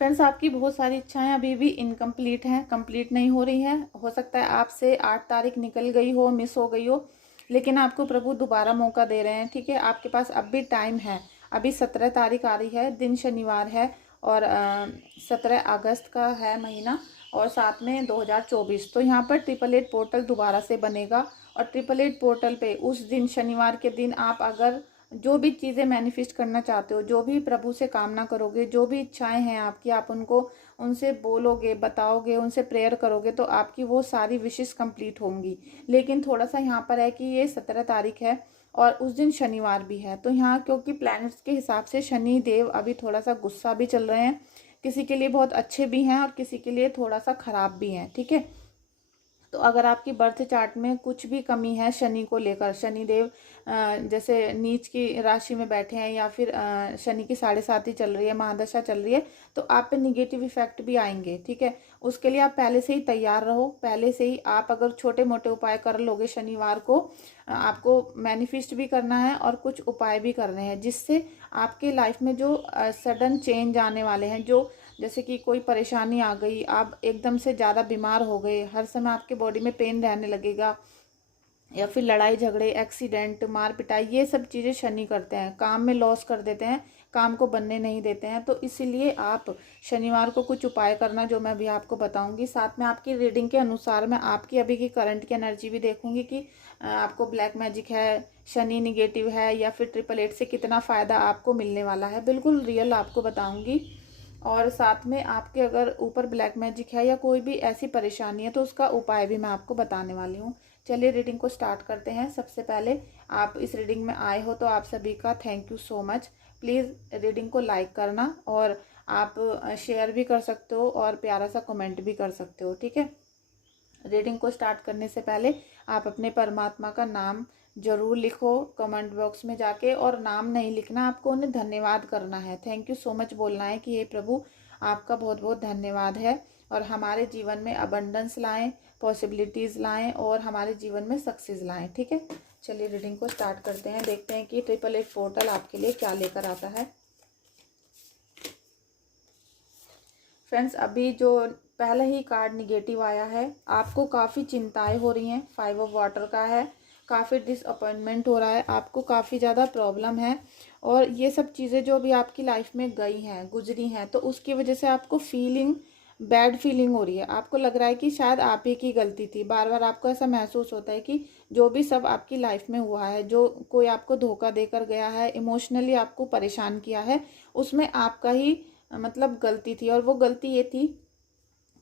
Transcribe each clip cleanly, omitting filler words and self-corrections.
Friends, आपकी बहुत सारी इच्छाएं अभी भी इनकम्प्लीट हैं, कंप्लीट नहीं हो रही हैं। हो सकता है आपसे 8 तारीख निकल गई हो, मिस हो गई हो, लेकिन आपको प्रभु दोबारा मौका दे रहे हैं। ठीक है, आपके पास अब भी टाइम है। अभी 17 तारीख आ रही है, दिन शनिवार है, और 17 अगस्त का है महीना, और साथ में 2024। तो यहाँ पर 888 पोर्टल दोबारा से बनेगा। और 888 पोर्टल पे उस दिन, शनिवार के दिन, आप अगर जो भी चीज़ें मैनिफेस्ट करना चाहते हो, जो भी प्रभु से कामना करोगे, जो भी इच्छाएं हैं आपकी, आप उनको उनसे बोलोगे, बताओगे, उनसे प्रेयर करोगे, तो आपकी वो सारी विशेस कंप्लीट होंगी। लेकिन थोड़ा सा यहाँ पर है कि ये 17 तारीख है और उस दिन शनिवार भी है, तो यहाँ क्योंकि प्लैनेट्स के हिसाब से शनि देव अभी थोड़ा सा गुस्सा भी चल रहे हैं। किसी के लिए बहुत अच्छे भी हैं और किसी के लिए थोड़ा सा खराब भी हैं। ठीक है, तो अगर आपकी बर्थ चार्ट में कुछ भी कमी है शनि को लेकर, शनि देव जैसे नीच की राशि में बैठे हैं, या फिर शनि की 7.5 चल रही है, महादशा चल रही है, तो आप पे निगेटिव इफेक्ट भी आएंगे। ठीक है, उसके लिए आप पहले से ही तैयार रहो। पहले से ही आप अगर छोटे मोटे उपाय कर लोगे शनिवार को, आपको मैनिफेस्ट भी करना है और कुछ उपाय भी करने हैं, जिससे आपके लाइफ में जो सडन चेंज आने वाले हैं, जो जैसे कि कोई परेशानी आ गई, आप एकदम से ज़्यादा बीमार हो गए, हर समय आपके बॉडी में पेन रहने लगेगा, या फिर लड़ाई झगड़े, एक्सीडेंट, मार पिटाई, ये सब चीज़ें शनि करते हैं। काम में लॉस कर देते हैं, काम को बनने नहीं देते हैं। तो इसीलिए आप शनिवार को कुछ उपाय करना, जो मैं अभी आपको बताऊंगी। साथ में आपकी रीडिंग के अनुसार मैं आपकी अभी की करंट की एनर्जी भी देखूंगी कि आपको ब्लैक मैजिक है, शनि निगेटिव है, या फिर 888 से कितना फ़ायदा आपको मिलने वाला है। बिल्कुल रियल आपको बताऊंगी। और साथ में आपके अगर ऊपर ब्लैक मैजिक है या कोई भी ऐसी परेशानी है, तो उसका उपाय भी मैं आपको बताने वाली हूँ। चलिए रीडिंग को स्टार्ट करते हैं। सबसे पहले, आप इस रीडिंग में आए हो तो आप सभी का thank you so much. Please reading को लाइक करना, और आप शेयर भी कर सकते हो और प्यारा सा कमेंट भी कर सकते हो। ठीक है, रीडिंग को स्टार्ट करने से पहले आप अपने परमात्मा का नाम जरूर लिखो कमेंट बॉक्स में जाके। और नाम नहीं लिखना, आपको उन्हें धन्यवाद करना है, थैंक यू सो मच बोलना है कि हे प्रभु, आपका बहुत बहुत धन्यवाद है, और हमारे जीवन में अबंडेंस लाएं, पॉसिबिलिटीज़ लाएं, और हमारे जीवन में सक्सेस लाएं। ठीक है, चलिए रीडिंग को स्टार्ट करते हैं। देखते हैं कि 888 पोर्टल आपके लिए क्या लेकर आता है। फ्रेंड्स, अभी जो पहले ही कार्ड निगेटिव आया है, आपको काफ़ी चिंताएं हो रही हैं। 5 ऑफ वाटर का है, काफ़ी डिसअपॉइंटमेंट हो रहा है, आपको काफ़ी ज़्यादा प्रॉब्लम है, और ये सब चीज़ें जो अभी आपकी लाइफ में गई हैं, गुजरी हैं, तो उसकी वजह से आपको बैड फीलिंग हो रही है। आपको लग रहा है कि शायद आप ही की गलती थी। बार बार आपको ऐसा महसूस होता है कि जो भी सब आपकी लाइफ में हुआ है, जो कोई आपको धोखा देकर गया है, इमोशनली आपको परेशान किया है, उसमें आपका ही मतलब गलती थी। और वो गलती ये थी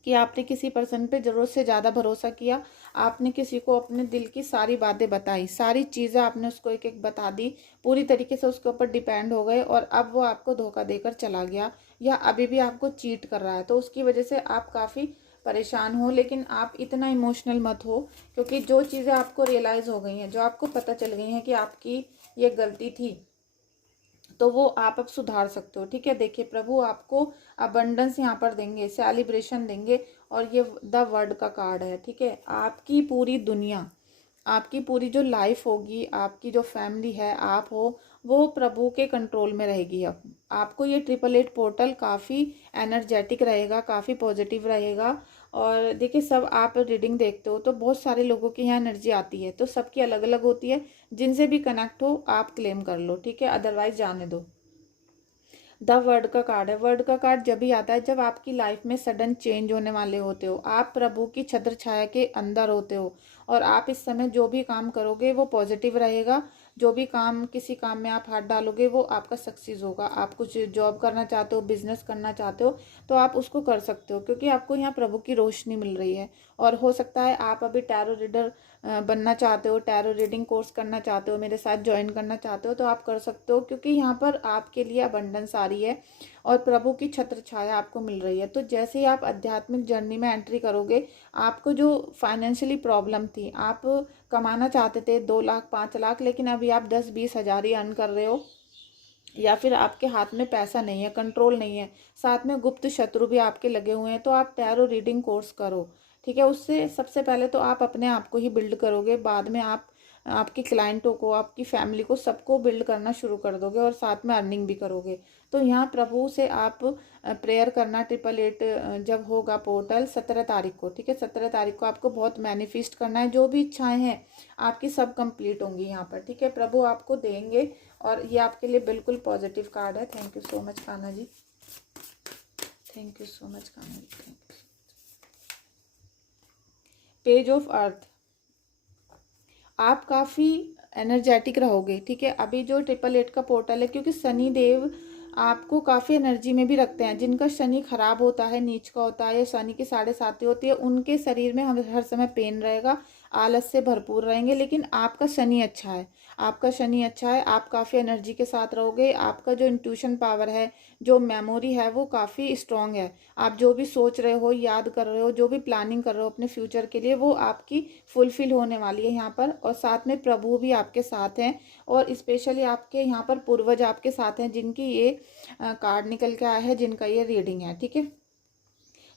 कि आपने किसी पर्सन पे ज़रूरत से ज़्यादा भरोसा किया। आपने किसी को अपने दिल की सारी बातें बताई, सारी चीज़ें आपने उसको एक एक बता दी, पूरी तरीके से उसके ऊपर डिपेंड हो गए, और अब वो आपको धोखा देकर चला गया, या अभी भी आपको चीट कर रहा है। तो उसकी वजह से आप काफ़ी परेशान हो। लेकिन आप इतना इमोशनल मत हो, क्योंकि जो चीज़ें आपको रियलाइज़ हो गई हैं, जो आपको पता चल गई हैं कि आपकी ये गलती थी, तो वो आप अब सुधार सकते हो। ठीक है, देखिए प्रभु आपको अबंडेंस यहाँ पर देंगे, सेलिब्रेशन देंगे, और ये द वर्ड का कार्ड है। ठीक है, आपकी पूरी दुनिया, आपकी पूरी जो लाइफ होगी, आपकी जो फैमिली है, आप हो, वो प्रभु के कंट्रोल में रहेगी। अब आपको ये 888 पोर्टल काफ़ी एनर्जेटिक रहेगा, काफ़ी पॉजिटिव रहेगा। और देखिए, सब आप रीडिंग देखते हो तो बहुत सारे लोगों की यहाँ एनर्जी आती है, तो सबकी अलग अलग होती है। जिनसे भी कनेक्ट हो आप क्लेम कर लो। ठीक है, अदरवाइज जाने दो। द वर्ड का कार्ड है। वर्ड का कार्ड जब भी आता है जब आपकी लाइफ में सडन चेंज होने वाले होते हो, आप प्रभु की छत्र छाया के अंदर होते हो, और आप इस समय जो भी काम करोगे वो पॉजिटिव रहेगा। जो भी काम, किसी काम में आप हाथ डालोगे वो आपका सक्सेस होगा। आप कुछ जॉब करना चाहते हो, बिजनेस करना चाहते हो, तो आप उसको कर सकते हो, क्योंकि आपको यहाँ प्रभु की रोशनी मिल रही है। और हो सकता है आप अभी टैरो रीडर बनना चाहते हो, टैरो रीडिंग कोर्स करना चाहते हो, मेरे साथ ज्वाइन करना चाहते हो, तो आप कर सकते हो, क्योंकि यहाँ पर आपके लिए अबंडेंस आ रही है और प्रभु की छत्र छाया आपको मिल रही है। तो जैसे ही आप आध्यात्मिक जर्नी में एंट्री करोगे, आपको जो फाइनेंशियली प्रॉब्लम थी, आप कमाना चाहते थे 2 लाख 5 लाख, लेकिन अभी आप 10-20 हज़ार ही अर्न कर रहे हो, या फिर आपके हाथ में पैसा नहीं है, कंट्रोल नहीं है, साथ में गुप्त शत्रु भी आपके लगे हुए हैं, तो आप टैरो रीडिंग कोर्स करो। ठीक है, उससे सबसे पहले तो आप अपने आप को ही बिल्ड करोगे, बाद में आप आपके क्लाइंटों को, आपकी फैमिली को, सबको बिल्ड करना शुरू कर दोगे और साथ में अर्निंग भी करोगे। तो यहाँ प्रभु से आप प्रेयर करना 888 जब होगा पोर्टल 17 तारीख को, ठीक है। 17 तारीख को आपको बहुत मैनिफेस्ट करना है, जो भी इच्छाएं हैं आपकी सब कंप्लीट होंगी यहाँ पर, ठीक है। प्रभु आपको देंगे और ये आपके लिए बिल्कुल पॉजिटिव कार्ड है। Thank you so much Kanha ji, thank you so much Kanha ji, thank you. Page of earth, आप काफ़ी एनर्जेटिक रहोगे, ठीक है। अभी जो 888 का पोर्टल है, क्योंकि शनि देव आपको काफ़ी एनर्जी में भी रखते हैं। जिनका शनि खराब होता है, नीच का होता है, या शनि की 7.5 होती है, उनके शरीर में हम हर समय पेन रहेगा, आलस से भरपूर रहेंगे। लेकिन आपका शनि अच्छा है, आपका शनि अच्छा है, आप काफ़ी एनर्जी के साथ रहोगे। आपका जो इंट्यूशन पावर है, जो मेमोरी है, वो काफ़ी स्ट्रांग है। आप जो भी सोच रहे हो, याद कर रहे हो, जो भी प्लानिंग कर रहे हो अपने फ्यूचर के लिए, वो आपकी फुलफिल होने वाली है यहाँ पर। और साथ में प्रभु भी आपके साथ हैं, और स्पेशली आपके यहाँ पर पूर्वज आपके साथ हैं, जिनकी ये कार्ड निकल के आया है, जिनका ये रीडिंग है, ठीक है।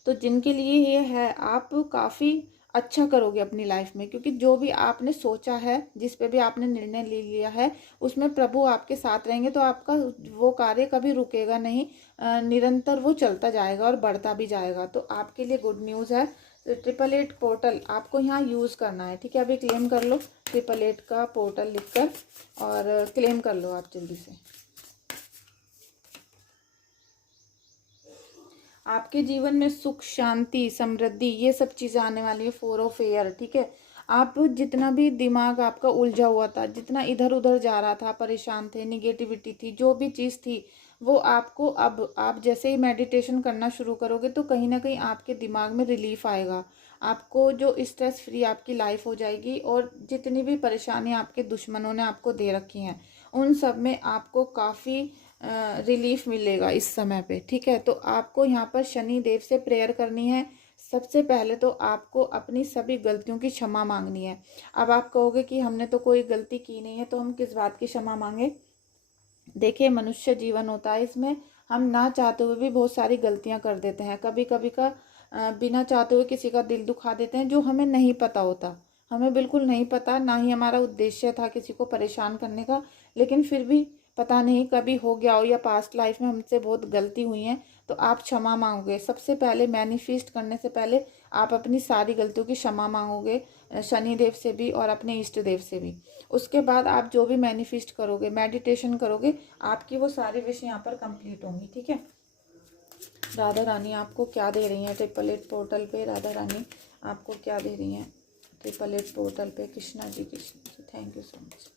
तो जिनके लिए ये है, आप काफ़ी अच्छा करोगे अपनी लाइफ में, क्योंकि जो भी आपने सोचा है, जिस पे भी आपने निर्णय ले लिया है, उसमें प्रभु आपके साथ रहेंगे। तो आपका वो कार्य कभी रुकेगा नहीं, निरंतर वो चलता जाएगा और बढ़ता भी जाएगा। तो आपके लिए गुड न्यूज़ है। 888 पोर्टल आपको यहाँ यूज़ करना है, ठीक है। अभी क्लेम कर लो 888 का पोर्टल लिखकर, और क्लेम कर लो आप जल्दी से। आपके जीवन में सुख, शांति, समृद्धि, ये सब चीज़ें आने वाली है। 4 ऑफ एयर, ठीक है। आप जितना भी दिमाग आपका उलझा हुआ था, जितना इधर उधर जा रहा था, परेशान थे, निगेटिविटी थी, जो भी चीज़ थी, वो आपको अब, आप जैसे ही मेडिटेशन करना शुरू करोगे, तो कहीं ना कहीं आपके दिमाग में रिलीफ आएगा। आपको जो स्ट्रेस फ्री आपकी लाइफ हो जाएगी, और जितनी भी परेशानी आपके दुश्मनों ने आपको दे रखी हैं, उन सब में आपको काफ़ी रिलीफ मिलेगा इस समय पे, ठीक है। तो आपको यहाँ पर शनि देव से प्रेयर करनी है। सबसे पहले तो आपको अपनी सभी गलतियों की क्षमा मांगनी है। अब आप कहोगे कि हमने तो कोई गलती की नहीं है, तो हम किस बात की क्षमा मांगे। देखिए, मनुष्य जीवन होता है, इसमें हम ना चाहते हुए भी बहुत सारी गलतियां कर देते हैं। कभी कभी का बिना चाहते हुए किसी का दिल दुखा देते हैं, जो हमें नहीं पता होता, हमें बिल्कुल नहीं पता, ना ही हमारा उद्देश्य था किसी को परेशान करने का, लेकिन फिर भी पता नहीं कभी हो गया हो, या पास्ट लाइफ में हमसे बहुत गलती हुई है, तो आप क्षमा मांगोगे। सबसे पहले मैनिफेस्ट करने से पहले आप अपनी सारी गलतियों की क्षमा मांगोगे, शनि देव से भी और अपने इष्ट देव से भी। उसके बाद आप जो भी मैनिफेस्ट करोगे, मेडिटेशन करोगे, आपकी वो सारी विश यहाँ पर कंप्लीट होंगी, ठीक है। राधा रानी आपको क्या दे रही हैं 888 पोर्टल पे? राधा रानी आपको क्या दे रही हैं 888 पोर्टल पे? Krishna ji, Krishna ji, thank you so much.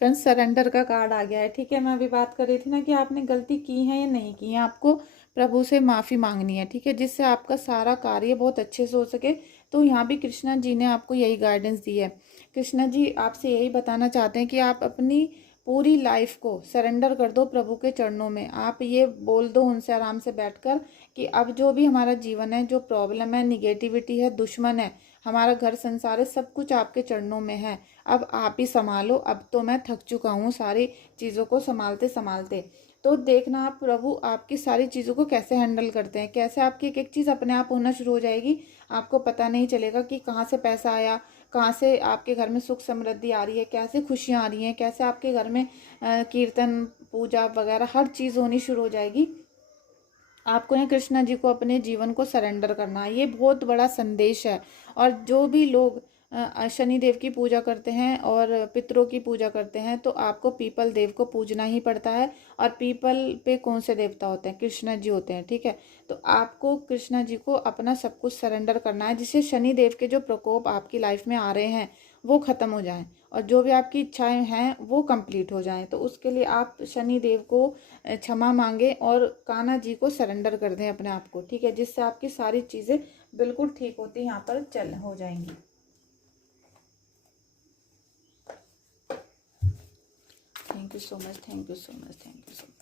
Friends, surrender का कार्ड आ गया है, ठीक है। मैं अभी बात कर रही थी ना कि आपने गलती की है या नहीं की है, आपको प्रभु से माफ़ी मांगनी है, ठीक है, जिससे आपका सारा कार्य बहुत अच्छे से हो सके। तो यहाँ भी कृष्णा जी ने आपको यही गाइडेंस दी है। कृष्णा जी आपसे यही बताना चाहते हैं कि आप अपनी पूरी लाइफ को सरेंडर कर दो प्रभु के चरणों में। आप ये बोल दो उनसे आराम से बैठकर कि अब जो भी हमारा जीवन है, जो प्रॉब्लम है, निगेटिविटी है, दुश्मन है, हमारा घर संसार है, सब कुछ आपके चरणों में है। अब आप ही संभालो, अब तो मैं थक चुका हूँ सारी चीज़ों को संभालते संभालते। तो देखना आप प्रभु आपकी सारी चीज़ों को कैसे हैंडल करते हैं, कैसे आपकी एक एक चीज़ अपने आप होना शुरू हो जाएगी। आपको पता नहीं चलेगा कि कहाँ से पैसा आया, कहाँ से आपके घर में सुख समृद्धि आ रही है, कैसे खुशियाँ आ रही हैं, कैसे आपके घर में कीर्तन पूजा वगैरह हर चीज़ होनी शुरू हो जाएगी। आपको यहाँ कृष्णा जी को अपने जीवन को सरेंडर करना है, ये बहुत बड़ा संदेश है। और जो भी लोग शनि देव की पूजा करते हैं और पितरों की पूजा करते हैं, तो आपको पीपल देव को पूजना ही पड़ता है। और पीपल पे कौन से देवता होते हैं? कृष्णा जी होते हैं, ठीक है। तो आपको कृष्णा जी को अपना सब कुछ सरेंडर करना है, जिससे शनि देव के जो प्रकोप आपकी लाइफ में आ रहे हैं वो खत्म हो जाएं, और जो भी आपकी इच्छाएं हैं वो कंप्लीट हो जाएं। तो उसके लिए आप शनि देव को क्षमा मांगे और कान्हा जी को सरेंडर कर दें अपने आप को, ठीक है, जिससे आपकी सारी चीज़ें बिल्कुल ठीक होती यहाँ पर चल हो जाएंगी। Thank you so much, thank you so much, thank you so much.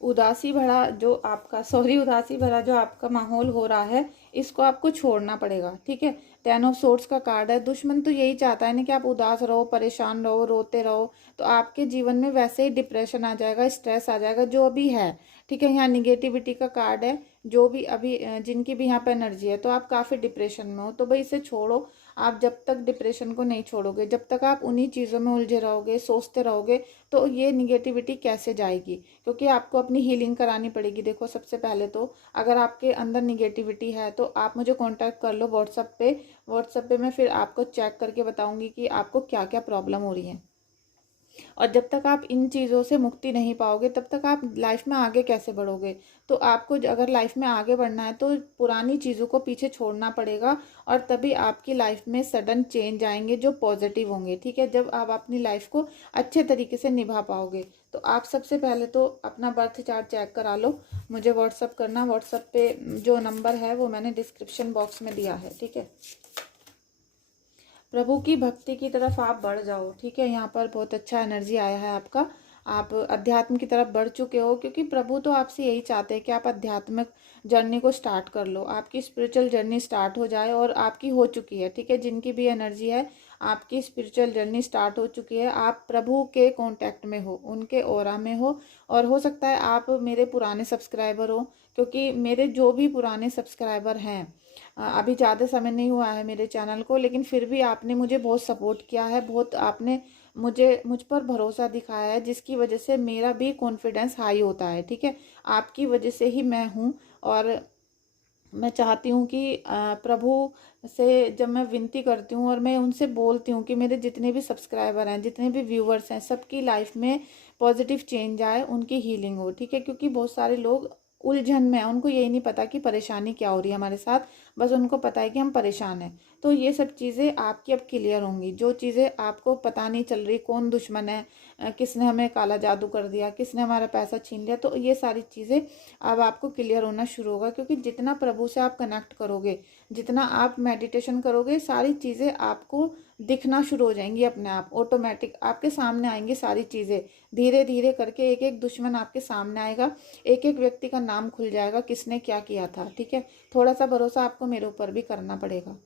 उदासी भरा जो आपका माहौल हो रहा है, इसको आपको छोड़ना पड़ेगा, ठीक है। 10 ऑफ सोर्ड्स का कार्ड है। दुश्मन तो यही चाहता है ना कि आप उदास रहो, परेशान रहो, रोते रहो। तो आपके जीवन में वैसे ही डिप्रेशन आ जाएगा, स्ट्रेस आ जाएगा, जो भी है, ठीक है। यहाँ निगेटिविटी का कार्ड है, जो भी अभी जिनकी भी यहाँ पे एनर्जी है, तो आप काफ़ी डिप्रेशन में हो, तो भाई इसे छोड़ो। आप जब तक डिप्रेशन को नहीं छोड़ोगे, जब तक आप उन्हीं चीज़ों में उलझे रहोगे, सोचते रहोगे, तो ये निगेटिविटी कैसे जाएगी? क्योंकि आपको अपनी हीलिंग करानी पड़ेगी। देखो, सबसे पहले तो अगर आपके अंदर निगेटिविटी है तो आप मुझे कांटेक्ट कर लो व्हाट्सएप पे। व्हाट्सएप पे मैं फिर आपको चेक करके बताऊंगी कि आपको क्या क्या प्रॉब्लम हो रही है। और जब तक आप इन चीज़ों से मुक्ति नहीं पाओगे, तब तक आप लाइफ में आगे कैसे बढ़ोगे? तो आपको अगर लाइफ में आगे बढ़ना है तो पुरानी चीज़ों को पीछे छोड़ना पड़ेगा, और तभी आपकी लाइफ में सडन चेंज आएंगे जो पॉजिटिव होंगे। ठीक है, जब आप अपनी लाइफ को अच्छे तरीके से निभा पाओगे। तो आप सबसे पहले तो अपना बर्थ चार्ट चेक करा लो, मुझे व्हाट्सअप करना। व्हाट्सअप पे जो नंबर है वो मैंने डिस्क्रिप्शन बॉक्स में दिया है। ठीक है, प्रभु की भक्ति की तरफ आप बढ़ जाओ। ठीक है, यहाँ पर बहुत अच्छा एनर्जी आया है आपका। आप अध्यात्म की तरफ बढ़ चुके हो, क्योंकि प्रभु तो आपसे यही चाहते हैं कि आप आध्यात्मिक जर्नी को स्टार्ट कर लो, आपकी स्पिरिचुअल जर्नी स्टार्ट हो जाए, और आपकी हो चुकी है। ठीक है, जिनकी भी एनर्जी है, आपकी स्पिरिचुअल जर्नी स्टार्ट हो चुकी है। आप प्रभु के कांटेक्ट में हो, उनके ऑरा में हो। और हो सकता है आप मेरे पुराने सब्सक्राइबर हो, क्योंकि मेरे जो भी पुराने सब्सक्राइबर हैं, अभी ज़्यादा समय नहीं हुआ है मेरे चैनल को, लेकिन फिर भी आपने मुझे बहुत सपोर्ट किया है, बहुत आपने मुझ पर भरोसा दिखाया है, जिसकी वजह से मेरा भी कॉन्फिडेंस हाई होता है। ठीक है, आपकी वजह से ही मैं हूँ। और मैं चाहती हूँ कि प्रभु से जब मैं विनती करती हूँ और मैं उनसे बोलती हूँ कि मेरे जितने भी सब्सक्राइबर हैं, जितने भी व्यूवर्स हैं, सबकी लाइफ में पॉजिटिव चेंज आए, उनकी हीलिंग हो। ठीक है, क्योंकि बहुत सारे लोग उलझन में हैं, उनको यही नहीं पता कि परेशानी क्या हो रही है हमारे साथ, बस उनको पता है कि हम परेशान हैं। तो ये सब चीज़ें आपकी अब क्लियर होंगी। जो चीज़ें आपको पता नहीं चल रही, कौन दुश्मन है, किसने हमें काला जादू कर दिया, किसने हमारा पैसा छीन लिया, तो ये सारी चीज़ें अब आपको क्लियर होना शुरू होगा। क्योंकि जितना प्रभु से आप कनेक्ट करोगे, जितना आप मेडिटेशन करोगे, सारी चीज़ें आपको दिखना शुरू हो जाएंगी, अपने आप ऑटोमेटिक आपके सामने आएंगी सारी चीज़ें। धीरे धीरे करके एक एक दुश्मन आपके सामने आएगा, एक एक व्यक्ति का नाम खुल जाएगा, किसने क्या किया था। ठीक है, थोड़ा सा भरोसा आपको मेरे ऊपर भी करना पड़ेगा।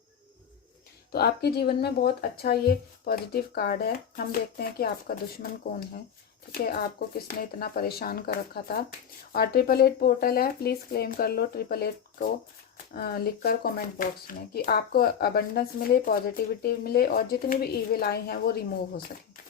तो आपके जीवन में बहुत अच्छा ये पॉजिटिव कार्ड है। हम देखते हैं कि आपका दुश्मन कौन है। ठीक है, आपको किसने इतना परेशान कर रखा था। और 888 पोर्टल है, प्लीज़ क्लेम कर लो 888 को लिखकर कमेंट बॉक्स में, कि आपको अबंडेंस मिले, पॉजिटिविटी मिले, और जितनी भी ईविल आई हैं वो रिमूव हो सके।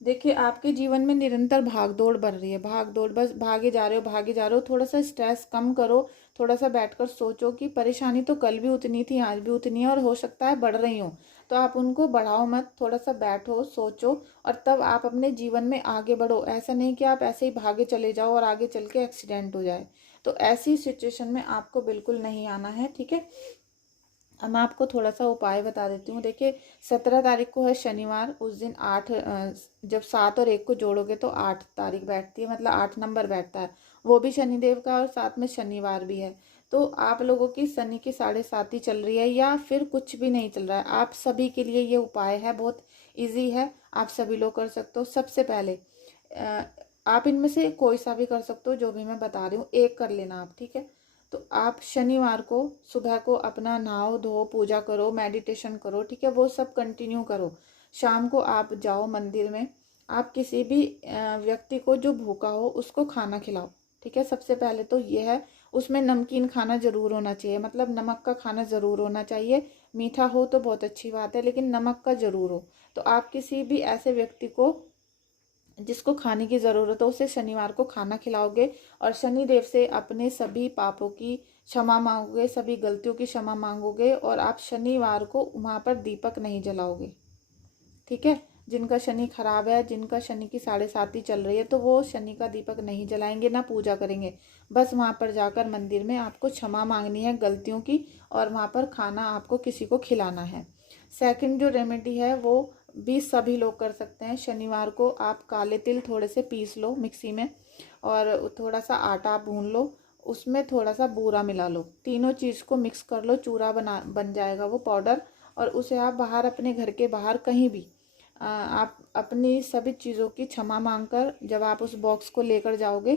देखिए, आपके जीवन में निरंतर भाग दौड़ बढ़ रही है, भाग दौड़, बस भागे जा रहे हो, भागे जा रहे हो। थोड़ा सा स्ट्रेस कम करो, थोड़ा सा बैठकर सोचो कि परेशानी तो कल भी उतनी थी, आज भी उतनी है, और हो सकता है बढ़ रही हो। तो आप उनको बढ़ाओ मत, थोड़ा सा बैठो, सोचो, और तब आप अपने जीवन में आगे बढ़ो। ऐसा नहीं कि आप ऐसे ही भागे चले जाओ और आगे चल के एक्सीडेंट हो जाए। तो ऐसी सिचुएशन में आपको बिल्कुल नहीं आना है। ठीक है, अब मैं आपको थोड़ा सा उपाय बता देती हूँ। देखिए, 17 तारीख को है शनिवार, उस दिन जब 7 और 1 को जोड़ोगे तो 8 तारीख बैठती है, मतलब 8 नंबर बैठता है, वो भी शनिदेव का, और साथ में शनिवार भी है। तो आप लोगों की शनि की 7.5 चल रही है, या फिर कुछ भी नहीं चल रहा है, आप सभी के लिए ये उपाय है, बहुत ईजी है, आप सभी लोग कर सकते हो। सबसे पहले आप इनमें से कोई सा भी कर सकते हो, जो भी मैं बता रही हूँ, एक कर लेना आप। ठीक है, तो आप शनिवार को सुबह को अपना नहाओ धो, पूजा करो, मेडिटेशन करो। ठीक है, वो सब कंटिन्यू करो। शाम को आप जाओ मंदिर में, आप किसी भी व्यक्ति को जो भूखा हो उसको खाना खिलाओ। ठीक है, सबसे पहले तो ये है। उसमें नमकीन खाना ज़रूर होना चाहिए, मतलब नमक का खाना ज़रूर होना चाहिए। मीठा हो तो बहुत अच्छी बात है, लेकिन नमक का ज़रूर हो। तो आप किसी भी ऐसे व्यक्ति को जिसको खाने की ज़रूरत हो, उसे शनिवार को खाना खिलाओगे, और शनि देव से अपने सभी पापों की क्षमा मांगोगे, सभी गलतियों की क्षमा मांगोगे, और आप शनिवार को वहाँ पर दीपक नहीं जलाओगे। ठीक है, जिनका शनि खराब है, जिनका शनि की 7.5 चल रही है, तो वो शनि का दीपक नहीं जलाएंगे, ना पूजा करेंगे। बस वहाँ पर जाकर मंदिर में आपको क्षमा मांगनी है गलतियों की, और वहाँ पर खाना आपको किसी को खिलाना है। सेकंड जो रेमेडी है वो भी सभी लोग कर सकते हैं। शनिवार को आप काले तिल थोड़े से पीस लो मिक्सी में, और थोड़ा सा आटा भून लो, उसमें थोड़ा सा बूरा मिला लो, तीनों चीज़ को मिक्स कर लो, चूरा बन जाएगा वो पाउडर। और उसे आप बाहर, अपने घर के बाहर कहीं भी, आप अपनी सभी चीज़ों की क्षमा मांगकर जब आप उस बॉक्स को लेकर जाओगे,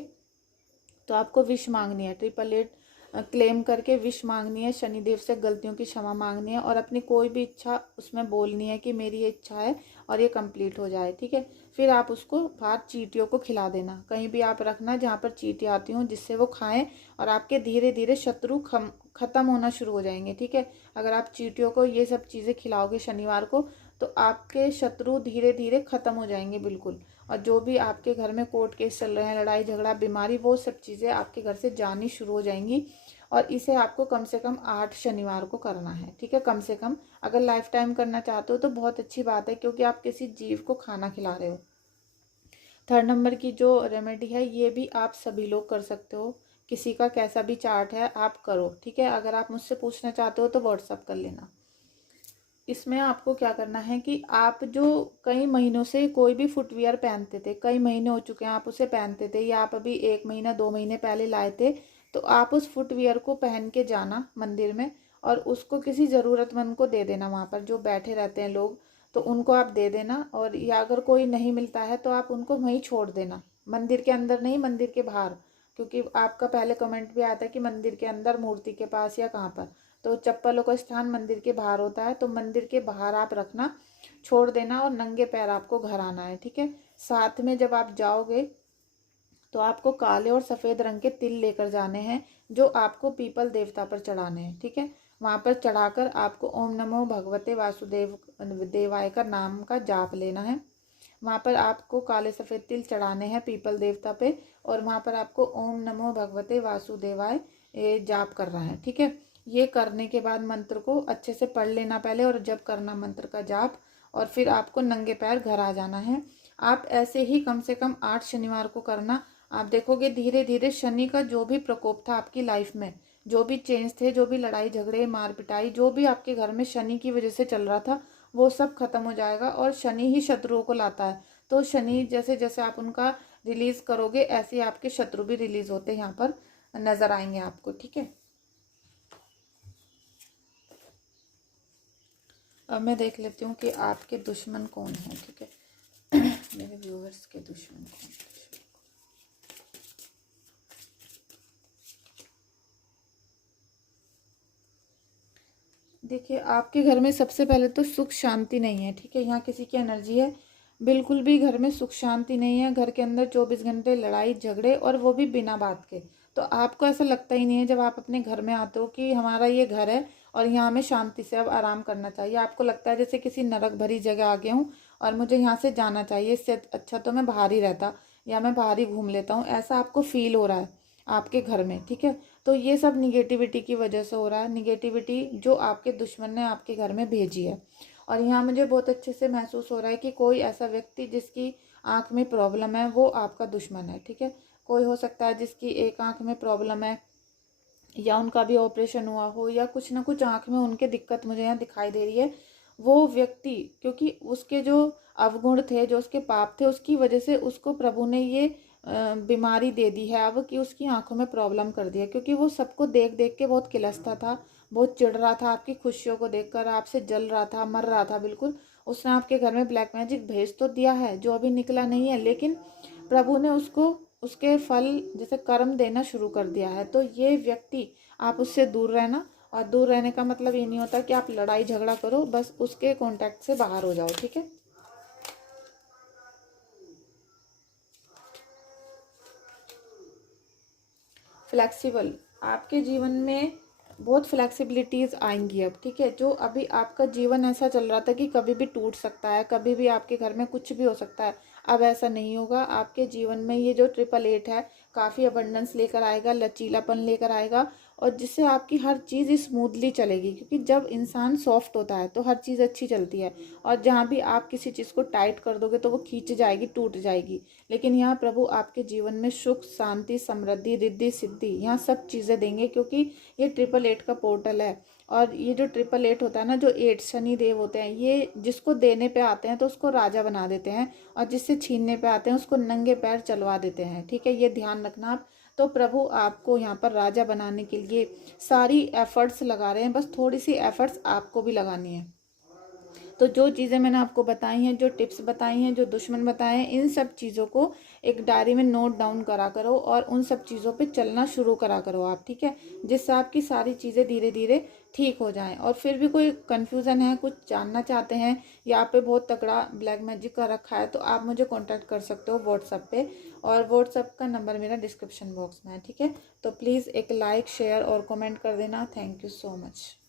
तो आपको विश मांगनी है, 888 क्लेम करके विश मांगनी है, शनिदेव से गलतियों की क्षमा मांगनी है और अपनी कोई भी इच्छा उसमें बोलनी है कि मेरी ये इच्छा है और ये कंप्लीट हो जाए, ठीक है। फिर आप उसको बाहर चींटियों को खिला देना, कहीं भी आप रखना जहाँ पर चींटी आती हों, जिससे वो खाएं और आपके धीरे धीरे शत्रु खत्म होना शुरू हो जाएंगे, ठीक है। अगर आप चींटियों को ये सब चीज़ें खिलाओगे शनिवार को तो आपके शत्रु धीरे धीरे खत्म हो जाएंगे बिल्कुल। और जो भी आपके घर में कोर्ट केस चल रहे हैं, लड़ाई झगड़ा बीमारी, वो सब चीज़ें आपके घर से जानी शुरू हो जाएंगी। और इसे आपको कम से कम 8 शनिवार को करना है, ठीक है, कम से कम। अगर लाइफ टाइम करना चाहते हो तो बहुत अच्छी बात है, क्योंकि आप किसी जीव को खाना खिला रहे हो। थर्ड नंबर की जो रेमेडी है ये भी आप सभी लोग कर सकते हो, किसी का कैसा भी चार्ट है आप करो, ठीक है। अगर आप मुझसे पूछना चाहते हो तो व्हाट्सअप कर लेना। इसमें आपको क्या करना है कि आप जो कई महीनों से कोई भी फुटवियर पहनते थे, कई महीने हो चुके हैं आप उसे पहनते थे, या आप अभी 1 महीना 2 महीने पहले लाए थे, तो आप उस फुटवियर को पहन के जाना मंदिर में और उसको किसी ज़रूरतमंद को दे देना। वहाँ पर जो बैठे रहते हैं लोग, तो उनको आप दे देना। और या अगर कोई नहीं मिलता है तो आप उनको वहीं छोड़ देना, मंदिर के अंदर नहीं, मंदिर के बाहर। क्योंकि आपका पहले कमेंट भी आया था कि मंदिर के अंदर मूर्ति के पास या कहाँ पर, तो चप्पलों का स्थान मंदिर के बाहर होता है, तो मंदिर के बाहर आप रखना, छोड़ देना और नंगे पैर आपको घर आना है, ठीक है। साथ में जब आप जाओगे तो आपको काले और सफ़ेद रंग के तिल लेकर जाने हैं, जो आपको पीपल देवता पर चढ़ाने हैं, ठीक है। वहाँ पर चढ़ाकर आपको ओम नमो भगवते वासुदेव देवाय का नाम का जाप लेना है। वहाँ पर आपको काले सफ़ेद तिल चढ़ाने हैं पीपल देवता पे, और वहाँ पर आपको ओम नमो भगवते वासुदेवाय ये जाप करना है, ठीक है। ये करने के बाद मंत्र को अच्छे से पढ़ लेना पहले, और जब करना मंत्र का जाप, और फिर आपको नंगे पैर घर आ जाना है। आप ऐसे ही कम से कम 8 शनिवार को करना। आप देखोगे धीरे धीरे शनि का जो भी प्रकोप था आपकी लाइफ में, जो भी चेंज थे, जो भी लड़ाई झगड़े मार पिटाई, जो भी आपके घर में शनि की वजह से चल रहा था, वो सब खत्म हो जाएगा। और शनि ही शत्रुओं को लाता है, तो शनि जैसे जैसे आप उनका रिलीज करोगे, ऐसे ही आपके शत्रु भी रिलीज होते यहाँ पर नजर आएंगे आपको, ठीक है। अब मैं देख लेती हूँ कि आपके दुश्मन कौन है, ठीक है। मेरे व्यूअर्स के दुश्मन कौन है। देखिए, आपके घर में सबसे पहले तो सुख शांति नहीं है, ठीक है। यहाँ किसी की एनर्जी है, बिल्कुल भी घर में सुख शांति नहीं है। घर के अंदर 24 घंटे लड़ाई झगड़े, और वो भी बिना बात के। तो आपको ऐसा लगता ही नहीं है जब आप अपने घर में आते हो कि हमारा ये घर है और यहाँ हमें शांति से अब आराम करना चाहिए। आपको लगता है जैसे किसी नरक भरी जगह आ गया हूँ और मुझे यहाँ से जाना चाहिए, इससे अच्छा तो मैं बाहर ही रहता, या मैं बाहर ही घूम लेता हूँ, ऐसा आपको फील हो रहा है आपके घर में, ठीक है। तो ये सब निगेटिविटी की वजह से हो रहा है, निगेटिविटी जो आपके दुश्मन ने आपके घर में भेजी है। और यहाँ मुझे बहुत अच्छे से महसूस हो रहा है कि कोई ऐसा व्यक्ति जिसकी आंख में प्रॉब्लम है वो आपका दुश्मन है, ठीक है। कोई हो सकता है जिसकी एक आंख में प्रॉब्लम है, या उनका भी ऑपरेशन हुआ हो, या कुछ ना कुछ आंख में उनके दिक्कत मुझे यहाँ दिखाई दे रही है। वो व्यक्ति, क्योंकि उसके जो अवगुण थे, जो उसके पाप थे, उसकी वजह से उसको प्रभु ने ये बीमारी दे दी है अब, कि उसकी आंखों में प्रॉब्लम कर दिया। क्योंकि वो सबको देख देख के बहुत किलसता था, बहुत चिढ़ रहा था, आपकी खुशियों को देखकर आपसे जल रहा था, मर रहा था बिल्कुल। उसने आपके घर में ब्लैक मैजिक भेज तो दिया है जो अभी निकला नहीं है, लेकिन प्रभु ने उसको उसके फल जैसे कर्म देना शुरू कर दिया है। तो ये व्यक्ति, आप उससे दूर रहना। और दूर रहने का मतलब ये नहीं होता कि आप लड़ाई झगड़ा करो, बस उसके कांटेक्ट से बाहर हो जाओ, ठीक है। फ्लेक्सिबल, आपके जीवन में बहुत फ्लेक्सिबिलिटीज़ आएंगी अब, ठीक है। जो अभी आपका जीवन ऐसा चल रहा था कि कभी भी टूट सकता है, कभी भी आपके घर में कुछ भी हो सकता है, अब ऐसा नहीं होगा। आपके जीवन में ये जो 888 है काफ़ी अबंडेंस लेकर आएगा, लचीलापन लेकर आएगा, और जिससे आपकी हर चीज़ स्मूथली चलेगी। क्योंकि जब इंसान सॉफ्ट होता है तो हर चीज़ अच्छी चलती है, और जहाँ भी आप किसी चीज़ को टाइट कर दोगे तो वो खींच जाएगी, टूट जाएगी। लेकिन यहाँ प्रभु आपके जीवन में सुख शांति समृद्धि रिद्धि सिद्धि यहाँ सब चीज़ें देंगे, क्योंकि ये 888 का पोर्टल है। और ये जो 888 होता है ना, जो 8 शनि देव होते हैं, ये जिसको देने पे आते हैं तो उसको राजा बना देते हैं, और जिससे छीनने पे आते हैं उसको नंगे पैर चलवा देते हैं, ठीक है। ये ध्यान रखना आप। तो प्रभु आपको यहाँ पर राजा बनाने के लिए सारी एफर्ट्स लगा रहे हैं, बस थोड़ी सी एफर्ट्स आपको भी लगानी है। तो जो चीज़ें मैंने आपको बताई हैं, जो टिप्स बताई हैं, जो दुश्मन बताए हैं, इन सब चीज़ों को एक डायरी में नोट डाउन करा करो और उन सब चीज़ों पे चलना शुरू करा करो आप, ठीक है, जिससे आपकी सारी चीज़ें धीरे धीरे ठीक हो जाएं। और फिर भी कोई कन्फ्यूज़न है, कुछ जानना चाहते हैं या आप पे बहुत तगड़ा ब्लैक मैजिक का रखा है, तो आप मुझे कॉन्टैक्ट कर सकते हो व्हाट्सएप पे, और व्हाट्सएप का नंबर मेरा डिस्क्रिप्शन बॉक्स में है, ठीक है। तो प्लीज़ एक लाइक, शेयर और कमेंट कर देना। Thank you so much.